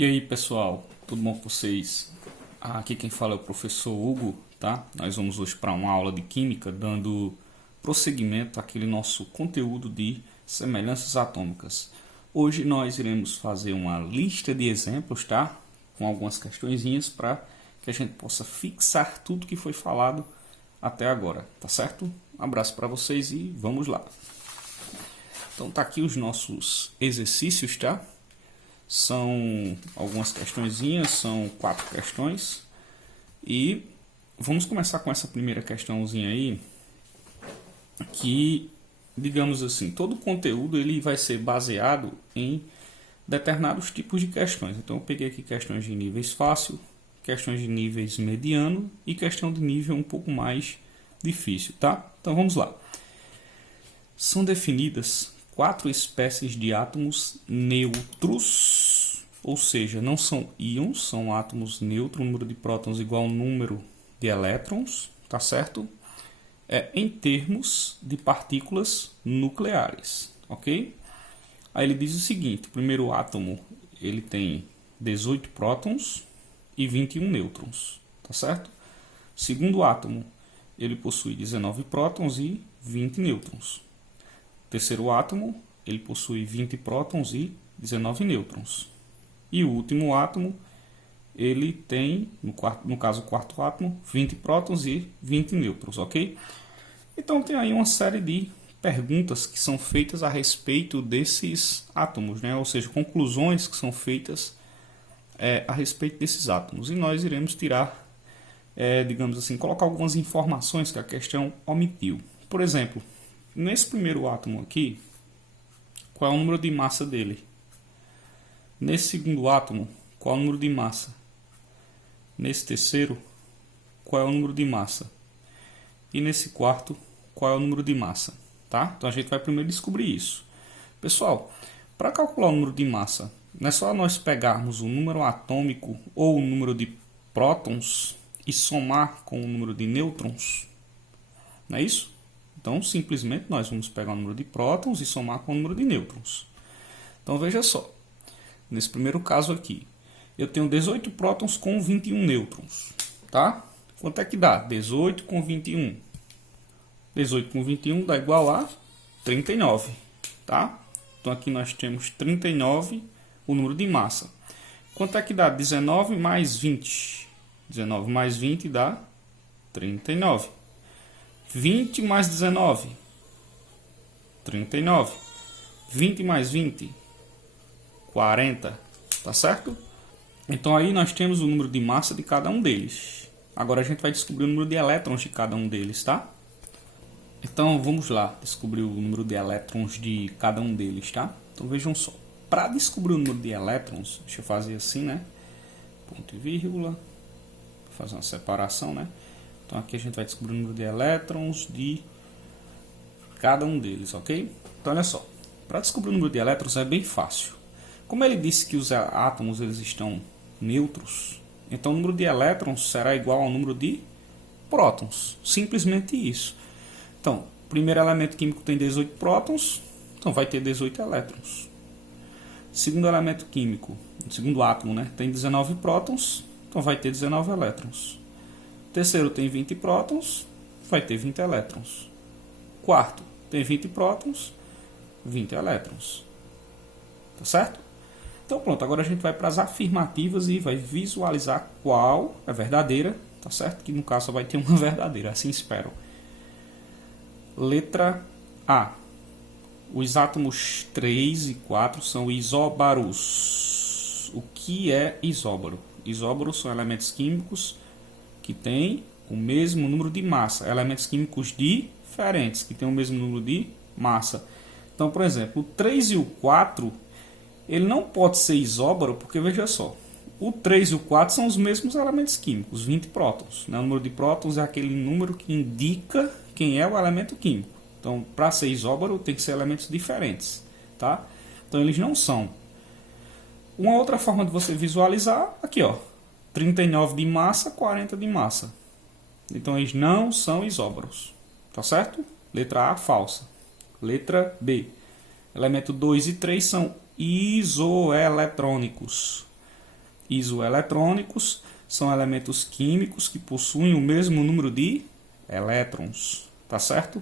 E aí pessoal, tudo bom com vocês? Aqui quem fala é o professor Hugo, tá? Nós vamos hoje para uma aula de Química, dando prosseguimento àquele nosso conteúdo de semelhanças atômicas. Hoje nós iremos fazer uma lista de exemplos, tá? Com algumas questõezinhas para que a gente possa fixar tudo que foi falado até agora, tá certo? Um abraço para vocês e vamos lá. Então tá aqui os nossos exercícios, tá? São algumas questõezinhas, são 4 questões. E vamos começar com essa primeira questãozinha aí, que, digamos assim, todo o conteúdo ele vai ser baseado em determinados tipos de questões. Então eu peguei aqui questões de níveis fácil, questões de níveis mediano e questão de nível um pouco mais difícil, tá? Então vamos lá. São definidas 4 espécies de átomos neutros, ou seja, não são íons, são átomos neutros, o número de prótons igual ao número de elétrons, tá certo? Em termos de partículas nucleares, ok? Aí ele diz o seguinte: o primeiro átomo ele tem 18 prótons e 21 nêutrons, tá certo? O segundo átomo ele possui 19 prótons e 20 nêutrons. O terceiro átomo ele possui 20 prótons e 19 nêutrons. E o último átomo ele tem, no caso o quarto átomo, 20 prótons e 20 nêutrons, ok? Então tem aí uma série de perguntas que são feitas a respeito desses átomos, né? Ou seja, conclusões que são feitas a respeito desses átomos. E nós iremos tirar, digamos assim, colocar algumas informações que a questão omitiu. Por exemplo, nesse primeiro átomo aqui, qual é o número de massa dele? Nesse segundo átomo, qual é o número de massa? Nesse terceiro, qual é o número de massa? E nesse quarto, qual é o número de massa? Tá? Então a gente vai primeiro descobrir isso. Pessoal, para calcular o número de massa, não é só nós pegarmos o número atômico ou o número de prótons e somar com o número de nêutrons? Não é isso? Então, simplesmente, nós vamos pegar o número de prótons e somar com o número de nêutrons. Então, veja só. Nesse primeiro caso aqui, eu tenho 18 prótons com 21 nêutrons. Tá? Quanto é que dá? 18 com 21. 18 com 21 dá igual a 39. Tá? Então, aqui nós temos 39, o número de massa. Quanto é que dá? 19 mais 20. 19 mais 20 dá 39. 20 mais 19, 39. 20 mais 20, 40. Tá certo? Então aí nós temos o número de massa de cada um deles. Agora a gente vai descobrir o número de elétrons de cada um deles, tá? Então vamos lá descobrir o número de elétrons de cada um deles, tá? Então vejam só. Para descobrir o número de elétrons, deixa eu fazer assim, né? Ponto e vírgula. Vou fazer uma separação, né? Então aqui a gente vai descobrir o número de elétrons de cada um deles, ok? Então olha só, para descobrir o número de elétrons é bem fácil. Como ele disse que os átomos eles estão neutros, então o número de elétrons será igual ao número de prótons. Simplesmente isso. Então, o primeiro elemento químico tem 18 prótons, então vai ter 18 elétrons. Segundo elemento químico, o segundo átomo, né, tem 19 prótons, então vai ter 19 elétrons. Terceiro tem 20 prótons, vai ter 20 elétrons. Quarto tem 20 prótons, 20 elétrons. Tá certo? Então pronto, agora a gente vai para as afirmativas e vai visualizar qual é verdadeira, tá certo? Que no caso só vai ter uma verdadeira, assim espero. Letra A. Os átomos 3 e 4 são isóbaros. O que é isóbaro? Isóbaros são elementos químicos que tem o mesmo número de massa, elementos químicos diferentes, que tem o mesmo número de massa. Então, por exemplo, o 3 e o 4, ele não pode ser isóbaro, porque veja só, o 3 e o 4 são os mesmos elementos químicos, 20 prótons. Né? O número de prótons é aquele número que indica quem é o elemento químico. Então, para ser isóbaro, tem que ser elementos diferentes. Tá? Então, eles não são. Uma outra forma de você visualizar, aqui ó, 39 de massa, 40 de massa. Então, eles não são isóbaros. Tá certo? Letra A, falsa. Letra B. Elemento 2 e 3 são isoeletrônicos. isoeletrônicos são elementos químicos que possuem o mesmo número de elétrons, tá certo?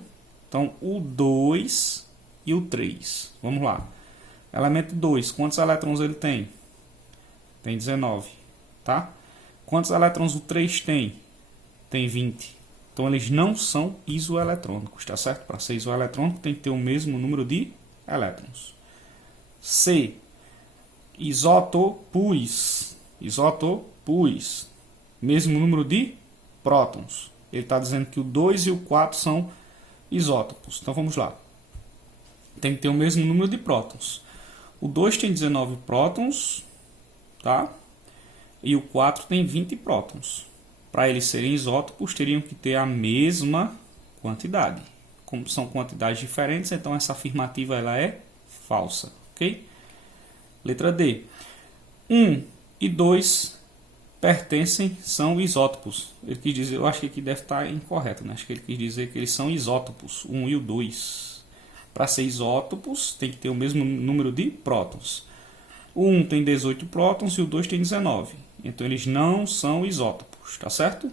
Então, o 2 e o 3. Vamos lá. Elemento 2, quantos elétrons ele tem? Tem 19, tá? Quantos elétrons o 3 tem? Tem 20. Então, eles não são isoeletrônicos, tá certo? Para ser isoeletrônico, tem que ter o mesmo número de elétrons. C. Isótopos. Isótopos. Mesmo número de prótons. Ele está dizendo que o 2 e o 4 são isótopos. Então, vamos lá. Tem que ter o mesmo número de prótons. O 2 tem 19 prótons, tá? E o 4 tem 20 prótons. Para eles serem isótopos, teriam que ter a mesma quantidade. Como são quantidades diferentes, então essa afirmativa ela é falsa, ok? Letra D. 1 e 2 são isótopos. Ele quis dizer, eu acho que aqui deve estar incorreto, né? Acho que ele quis dizer que eles são isótopos, 1 e o 2. Para ser isótopos, tem que ter o mesmo número de prótons. O 1 tem 18 prótons e o 2 tem 19. Então, eles não são isótopos, tá certo?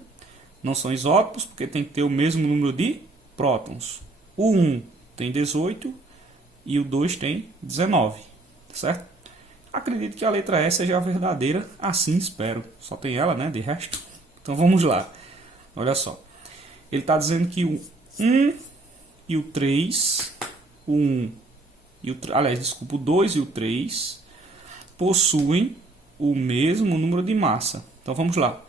Não são isótopos porque tem que ter o mesmo número de prótons. O 1 tem 18 e o 2 tem 19, tá certo? Acredito que a letra E seja a verdadeira, assim espero. Só tem ela, né, de resto. Então, vamos lá. Olha só. Ele está dizendo que o 1 e o 3... O 1 e o, aliás, desculpa, o 2 e o 3 possuem o mesmo número de massa. Então vamos lá.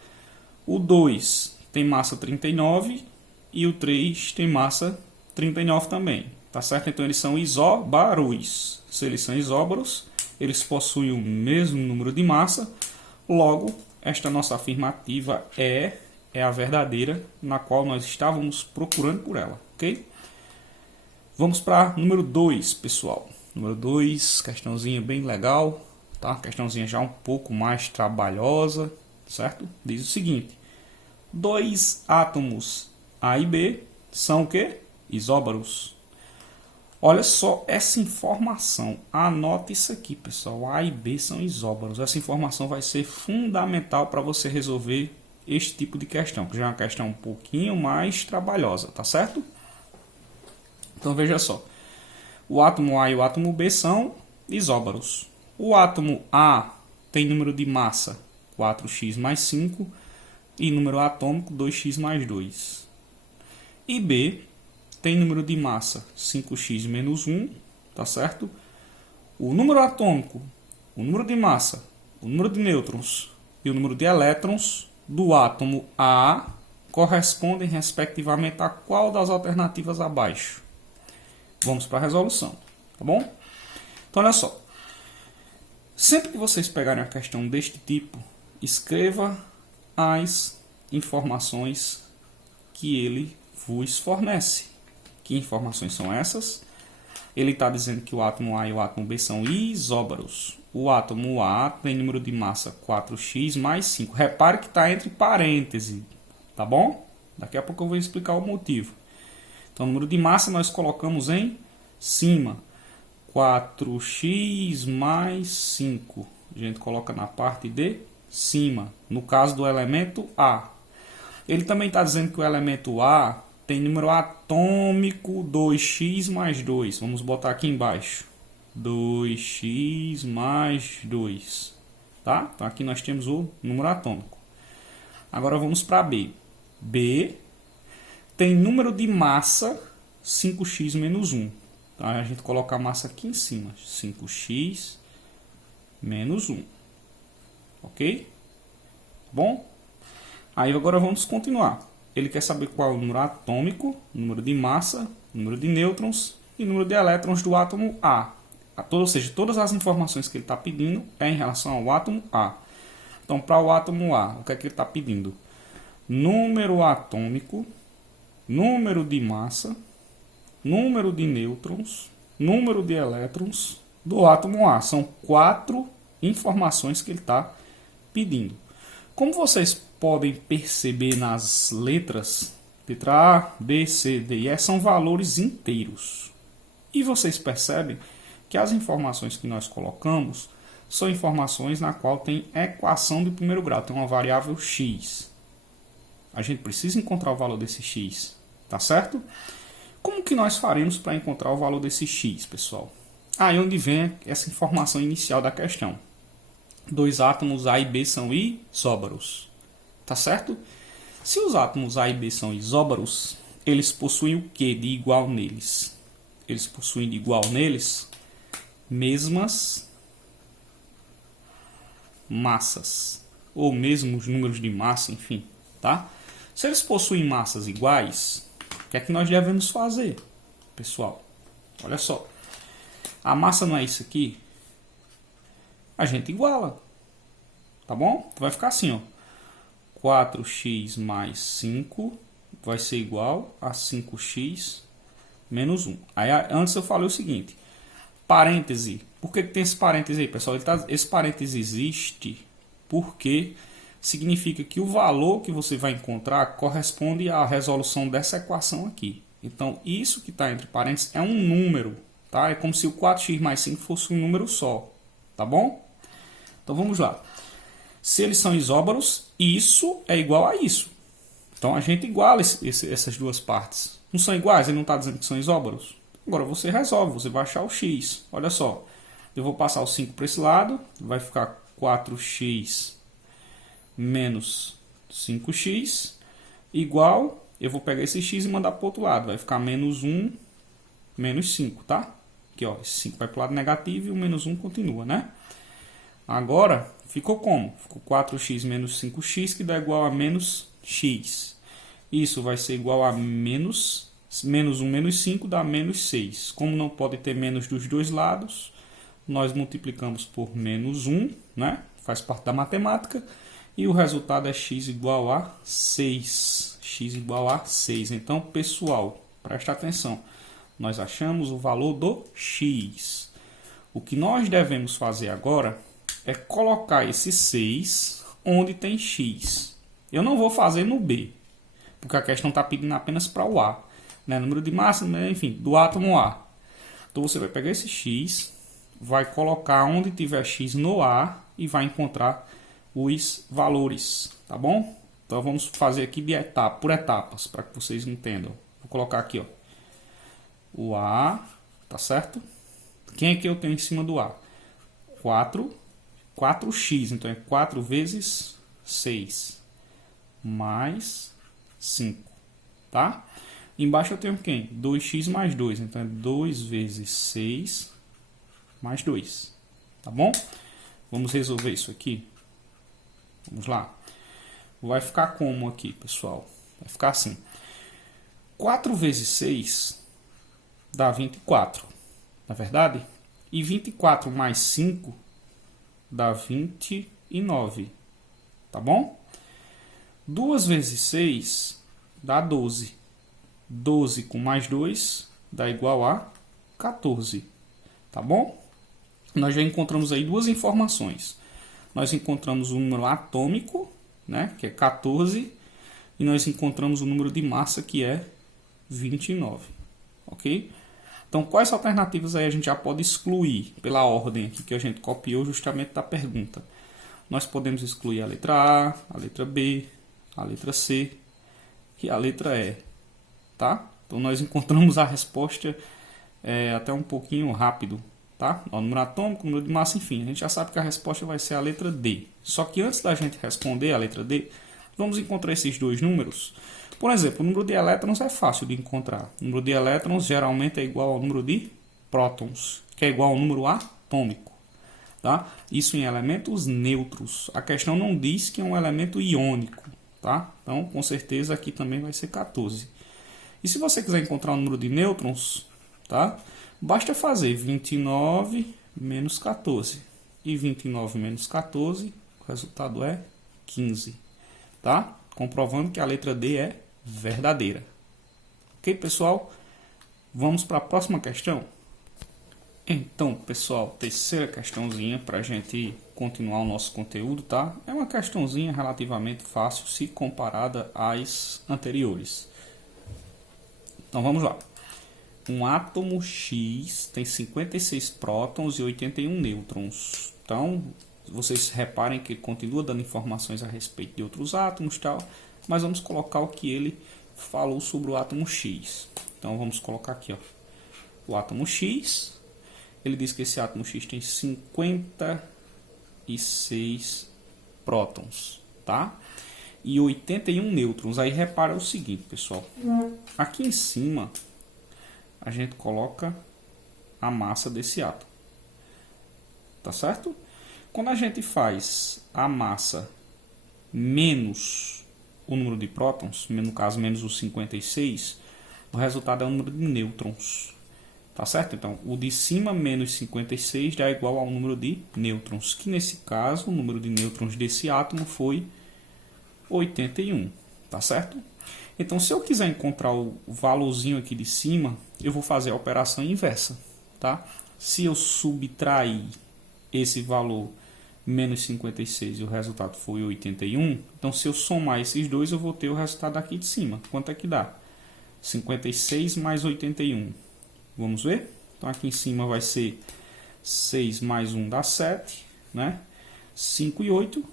O 2 tem massa 39 e o 3 tem massa 39 também. Tá certo? Então eles são isóbaros. Se eles são isóbaros, eles possuem o mesmo número de massa. Logo, esta nossa afirmativa é a verdadeira, na qual nós estávamos procurando por ela, ok? Vamos para número 2, pessoal. Número 2, questãozinha bem legal, tá? Questãozinha já um pouco mais trabalhosa, certo? Diz o seguinte: dois átomos A e B são o quê? Isóbaros. Olha só essa informação. Anota isso aqui, pessoal. A e B são isóbaros. Essa informação vai ser fundamental para você resolver este tipo de questão, que já é uma questão um pouquinho mais trabalhosa, tá certo? Então veja só, o átomo A e o átomo B são isóbaros. O átomo A tem número de massa 4x mais 5 e número atômico 2x mais 2. E B tem número de massa 5x menos 1, tá certo? O número atômico, o número de massa, o número de nêutrons e o número de elétrons do átomo A correspondem respectivamente a qual das alternativas abaixo? Vamos para a resolução, tá bom? Então, olha só. Sempre que vocês pegarem uma questão deste tipo, escreva as informações que ele vos fornece. Que informações são essas? Ele está dizendo que o átomo A e o átomo B são isóbaros. O átomo A tem número de massa 4x mais 5. Repare que está entre parênteses, tá bom? Daqui a pouco eu vou explicar o motivo. Então, o número de massa nós colocamos em cima. 4x mais 5. A gente coloca na parte de cima. No caso do elemento A. Ele também está dizendo que o elemento A tem número atômico 2x mais 2. Vamos botar aqui embaixo. 2x mais 2. Tá? Então, aqui nós temos o número atômico. Agora, vamos para B. B tem número de massa 5x menos 1. Então, a gente coloca a massa aqui em cima. 5x menos 1. Ok? Bom? Aí agora vamos continuar. Ele quer saber qual é o número atômico, número de massa, número de nêutrons e número de elétrons do átomo A. Ou seja, todas as informações que ele está pedindo é em relação ao átomo A. Então, para o átomo A, o que é que ele está pedindo? Número atômico, número de massa, número de nêutrons, número de elétrons do átomo A. São 4 informações que ele está pedindo. Como vocês podem perceber nas letras, letra A, B, C, D e E são valores inteiros. E vocês percebem que as informações que nós colocamos são informações na qual tem equação de primeiro grau, tem uma variável x. A gente precisa encontrar o valor desse x, tá certo? Como que nós faremos para encontrar o valor desse x, pessoal? Aí onde vem essa informação inicial da questão. Dois átomos A e B são isóbaros, tá certo? Se os átomos A e B são isóbaros, eles possuem o que de igual neles? Eles possuem de igual neles mesmas massas, ou mesmos números de massa, enfim, tá? Se eles possuem massas iguais, o que é que nós devemos fazer, pessoal? Olha só, a massa não é isso aqui? A gente iguala, tá bom? Vai ficar assim, ó, 4x mais 5 vai ser igual a 5x menos 1. Aí, antes eu falei o seguinte, parêntese. Por que tem esse parêntese aí, pessoal? Esse parêntese existe porque significa que o valor que você vai encontrar corresponde à resolução dessa equação aqui. Então, isso que está entre parênteses é um número, tá? É como se o 4x mais 5 fosse um número só, tá bom? Então, vamos lá. Se eles são isóbaros, isso é igual a isso. Então, a gente iguala essas duas partes. Não são iguais? Ele não está dizendo que são isóbaros? Agora, você resolve, você vai achar o x. Olha só, eu vou passar o 5 para esse lado, vai ficar 4x menos 5x, igual, eu vou pegar esse x e mandar para o outro lado, vai ficar menos 1, menos 5, tá? Aqui, ó, esse 5 vai para o lado negativo e o menos 1 continua, né? Agora, ficou como? Ficou 4x menos 5x, que dá igual a menos x. Isso vai ser igual a menos 1 menos 5 dá menos 6. Como não pode ter menos dos dois lados, nós multiplicamos por menos 1, né? Faz parte da matemática. E o resultado é x igual a 6. X igual a 6. Então, pessoal, presta atenção. Nós achamos o valor do x. O que nós devemos fazer agora é colocar esse 6 onde tem x. Eu não vou fazer no B, porque a questão está pedindo apenas para o A. Né? Número de massa, enfim, do átomo A. Então, você vai pegar esse x, vai colocar onde tiver x no A e vai encontrar os valores, tá bom? Então, vamos fazer aqui por etapas, para que vocês entendam. Vou colocar aqui, ó, o A, tá certo? Quem é que eu tenho em cima do A? 4x, então é 4 vezes 6, mais 5, tá? Embaixo eu tenho quem? 2x mais 2, então é 2 vezes 6 mais 2, tá bom? Vamos resolver isso aqui. Vamos lá. Vai ficar como aqui, pessoal? Vai ficar assim. 4 vezes 6 dá 24, na verdade? E 24 mais 5 dá 29, tá bom? 2 vezes 6 dá 12. 12 com mais 2 dá igual a 14, tá bom? Nós já encontramos aí duas informações. Nós encontramos o número atômico, né, que é 14, e nós encontramos o número de massa, que é 29, ok? Então, quais alternativas aí a gente já pode excluir pela ordem aqui que a gente copiou justamente da pergunta? Nós podemos excluir a letra A, a letra B, a letra C e a letra E, tá? Então, nós encontramos a resposta até um pouquinho rápido, tá? O número atômico, o número de massa, enfim, a gente já sabe que a resposta vai ser a letra D. Só que antes da gente responder a letra D, vamos encontrar esses dois números. Por exemplo, o número de elétrons é fácil de encontrar. O número de elétrons geralmente é igual ao número de prótons, que é igual ao número atômico, tá? Isso em elementos neutros. A questão não diz que é um elemento iônico, tá? Então, com certeza, aqui também vai ser 14. E se você quiser encontrar o número de nêutrons, tá? Basta fazer 29 menos 14. E 29 menos 14, o resultado é 15, tá? Comprovando que a letra D é verdadeira. Ok, pessoal? Vamos para a próxima questão? Então, pessoal, terceira questãozinha para a gente continuar o nosso conteúdo, tá? É uma questãozinha relativamente fácil se comparada às anteriores. Então, vamos lá. Um átomo X tem 56 prótons e 81 nêutrons. Então, vocês reparem que ele continua dando informações a respeito de outros átomos e tal, mas vamos colocar o que ele falou sobre o átomo X. Então, vamos colocar aqui, ó, o átomo X. Ele diz que esse átomo X tem 56 prótons, tá? E 81 nêutrons. Aí repara o seguinte, pessoal. Aqui em cima, a gente coloca a massa desse átomo. Tá certo? Quando a gente faz a massa menos o número de prótons, no caso menos os 56, o resultado é o número de nêutrons. Tá certo? Então, o de cima menos 56 dá igual ao número de nêutrons, que nesse caso, o número de nêutrons desse átomo foi 81. Tá certo? Então, se eu quiser encontrar o valorzinho aqui de cima, eu vou fazer a operação inversa. Tá? Se eu subtrair esse valor menos 56 e o resultado foi 81, então se eu somar esses dois, eu vou ter o resultado aqui de cima. Quanto é que dá? 56 mais 81. Vamos ver? Então aqui em cima vai ser 6 mais 1 dá 7, né? 5 e 8,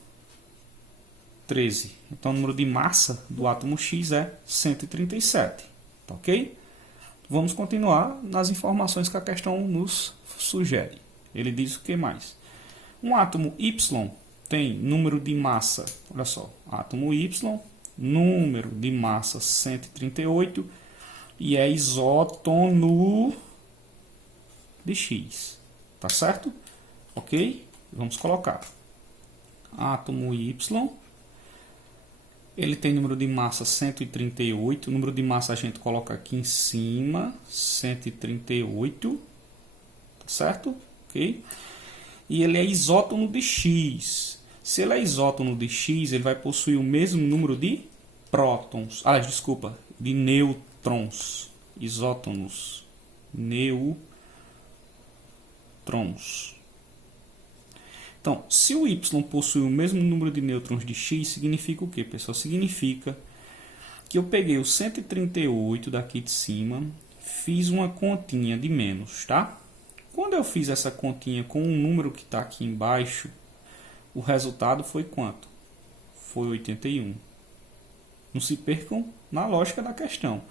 13. Então o número de massa do átomo X é 137, tá ok? Vamos continuar nas informações que a questão nos sugere. Ele diz o que mais? Um átomo Y tem número de massa, olha só, átomo Y, número de massa 138 e é isótono de X, tá certo? Ok? Vamos colocar. Átomo Y, ele tem número de massa 138, o número de massa a gente coloca aqui em cima, 138, tá certo? Ok? E ele é isótono de X. Se ele é isótono de X, ele vai possuir o mesmo número de prótons. Desculpa, de nêutrons. Isótonos. Nêutrons. Então, se o Y possui o mesmo número de nêutrons de X, significa o quê, pessoal? Significa que eu peguei o 138 daqui de cima, fiz uma continha de menos, tá? Quando eu fiz essa continha com o número que está aqui embaixo, o resultado foi quanto? Foi 81. Não se percam na lógica da questão.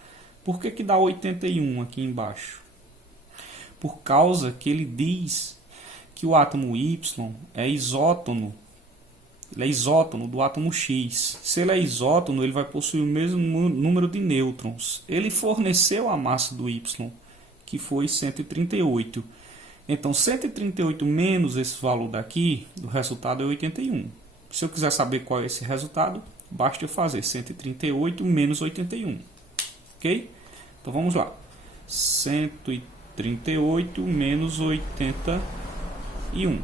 Por que dá 81 aqui embaixo? Por causa que ele diz que o átomo Y é isótono. Ele é isótono do átomo X. Se ele é isótono, ele vai possuir o mesmo número de nêutrons. Ele forneceu a massa do Y, que foi 138. Então, 138 menos esse valor daqui, o resultado é 81. Se eu quiser saber qual é esse resultado, basta eu fazer 138 menos 81. Ok? Então, vamos lá. 138 menos 81.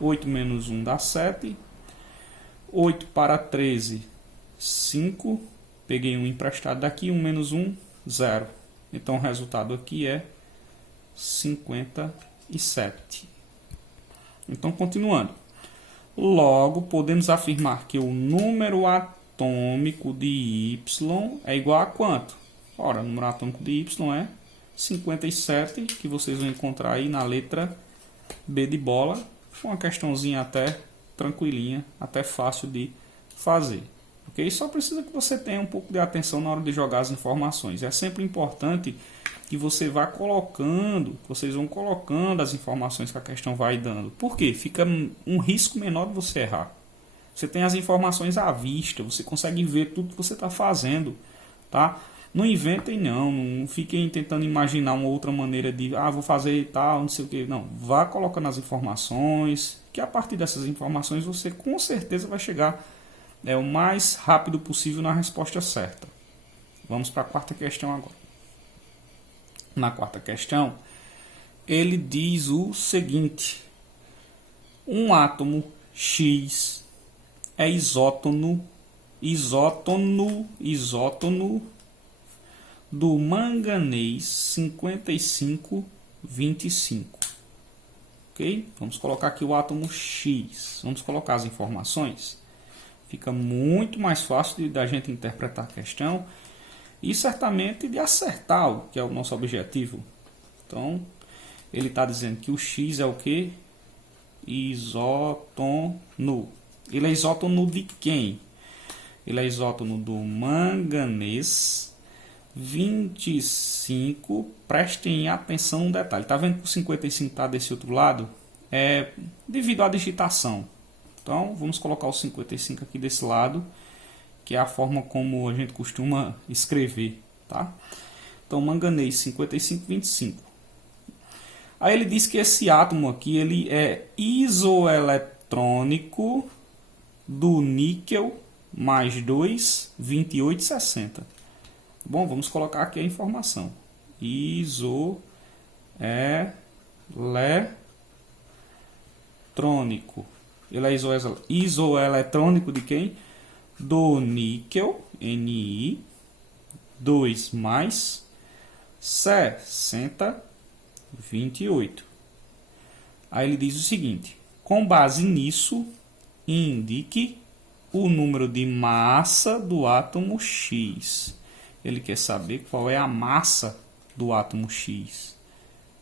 8 menos 1 dá 7. 8 para 13, 5. Peguei um emprestado daqui, 1 menos 1, 0. Então, o resultado aqui é 57. Então, continuando. Logo, podemos afirmar que o número atômico de Y é igual a quanto? Ora, o número atômico de Y é 57, que vocês vão encontrar aí na letra B de bola. Uma questãozinha até tranquilinha, até fácil de fazer. Ok? Só precisa que você tenha um pouco de atenção na hora de jogar as informações. É sempre importante que você vá colocando, vocês vão colocando as informações que a questão vai dando. Por quê? Fica um risco menor de você errar. Você tem as informações à vista, você consegue ver tudo que você está fazendo, tá? Não inventem não fiquem tentando imaginar uma outra maneira de, vou fazer tal, não sei o que. Não, vá colocando as informações, que a partir dessas informações você com certeza vai chegar o mais rápido possível na resposta certa. Vamos para a quarta questão agora. Na quarta questão, ele diz o seguinte: um átomo X é isótono do manganês 5525. Ok? Vamos colocar aqui o átomo X. Vamos colocar as informações. Fica muito mais fácil da gente interpretar a questão e certamente de acertar o que é o nosso objetivo. Então, ele está dizendo que o X é o que? Isótono. Ele é isótono de quem? Ele é isótono do manganês 25. Prestem atenção no detalhe. Tá vendo que o 55 está desse outro lado? É devido à digitação. Então, vamos colocar o 55 aqui desse lado, que é a forma como a gente costuma escrever, tá? Então, manganês 55, 25. Aí ele diz que esse átomo aqui ele é isoeletrônico do níquel mais 2, 28, 60. Bom, vamos colocar aqui a informação. Isoeletrônico. Ele é isoeletrônico de quem? Do níquel, Ni, 2 mais 60, 28. Aí ele diz o seguinte: com base nisso, indique o número de massa do átomo X. Ele quer saber qual é a massa do átomo X.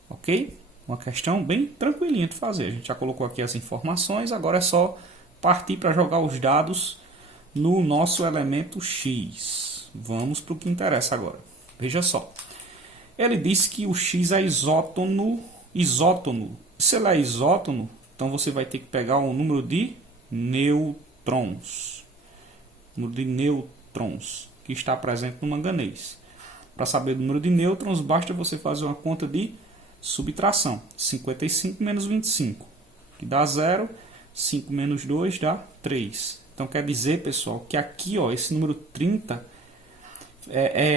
Ok? Uma questão bem tranquilinha de fazer. A gente já colocou aqui as informações, agora é só partir para jogar os dados no nosso elemento X. Vamos para o que interessa agora. Veja só. Ele disse que o X é isótono. Se ele é isótono, então você vai ter que pegar o número de nêutrons. O número de nêutrons que está presente no manganês. Para saber o número de nêutrons, basta você fazer uma conta de subtração. 55 menos 25, que dá 0. 5 menos 2 dá 3. Então quer dizer, pessoal, que aqui, ó, esse número 30...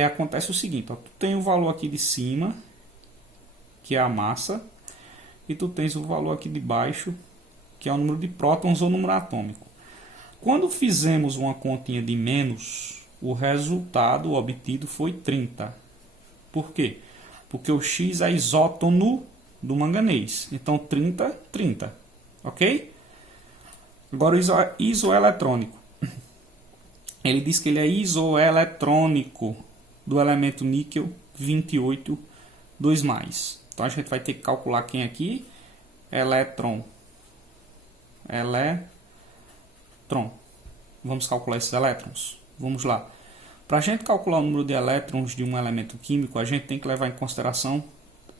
acontece o seguinte, ó, tu tem o valor aqui de cima, que é a massa, e tu tens o valor aqui de baixo, que é o número de prótons ou número atômico. Quando fizemos uma continha de menos, o resultado obtido foi 30. Por quê? Porque o X é isótono do manganês. Então 30, 30. Ok? Agora o isoeletrônico. Ele diz que ele é isoeletrônico do elemento níquel 28, 2 mais. Então a gente vai ter que calcular quem aqui? Elétron. Vamos calcular esses elétrons. Vamos lá. Para a gente calcular o número de elétrons de um elemento químico, a gente tem que levar em consideração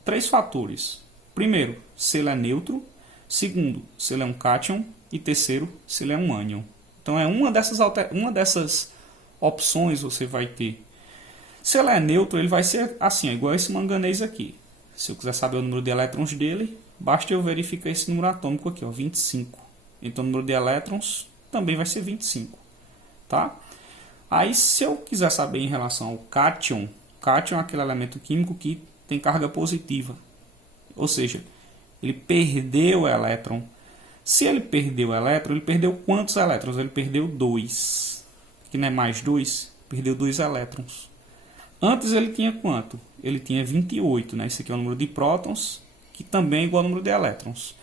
3 fatores. Primeiro, se ele é neutro. Segundo, se ele é um cátion. E terceiro, se ele é um ânion. Então, é uma dessas opções você vai ter. Se ele é neutro, ele vai ser assim, igual esse manganês aqui. Se eu quiser saber o número de elétrons dele, basta eu verificar esse número atômico aqui, ó, 25. Então, o número de elétrons também vai ser 25. Tá? Aí, se eu quiser saber em relação ao cátion, cátion é aquele elemento químico que tem carga positiva. Ou seja, ele perdeu o elétron. Se ele perdeu o elétron, ele perdeu quantos elétrons? Ele perdeu 2. Que não é mais 2, perdeu 2 elétrons. Antes ele tinha quanto? Ele tinha 28, né? Esse aqui é o número de prótons, que também é igual ao número de elétrons.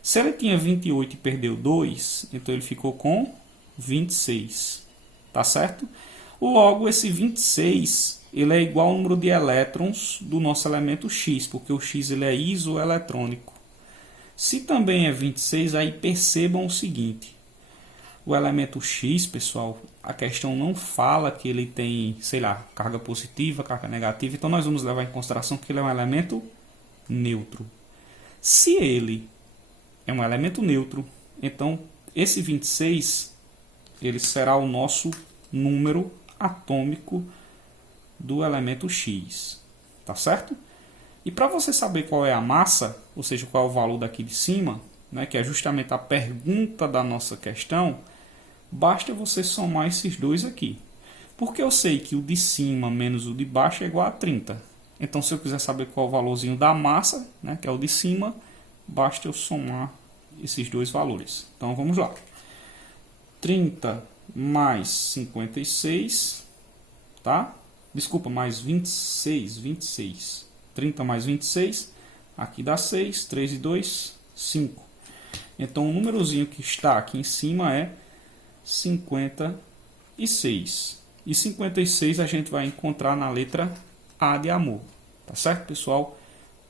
Se ele tinha 28 e perdeu 2, então ele ficou com 26. Tá certo? Logo, esse 26 ele é igual ao número de elétrons do nosso elemento X, porque o X ele é isoeletrônico. Se também é 26, aí percebam o seguinte. O elemento X, pessoal, a questão não fala que ele tem, sei lá, carga positiva, carga negativa. Então, nós vamos levar em consideração que ele é um elemento neutro. Se ele é um elemento neutro, então esse 26 ele será o nosso número atômico do elemento X. Tá certo? E para você saber qual é a massa, ou seja, qual é o valor daqui de cima, né, que é justamente a pergunta da nossa questão, basta você somar esses dois aqui. Porque eu sei que o de cima menos o de baixo é igual a 30. Então, se eu quiser saber qual é o valorzinho da massa, né, que é o de cima, basta eu somar esses dois valores. Então, vamos lá. 30 mais 56, tá? Desculpa, mais 26. 30 mais 26, aqui dá 6, 3 e 2, 5. Então, o númerozinho que está aqui em cima é 56. E 56 a gente vai encontrar na letra A de amor. Tá certo, pessoal?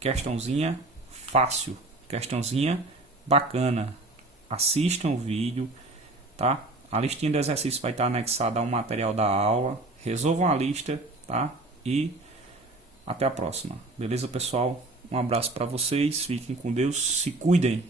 Questãozinha fácil. Questãozinha bacana, assistam o vídeo, tá? A listinha de exercícios vai estar anexada ao material da aula. Resolvam a lista, tá? E até a próxima. Beleza, pessoal? Um abraço para vocês. Fiquem com Deus. Se cuidem.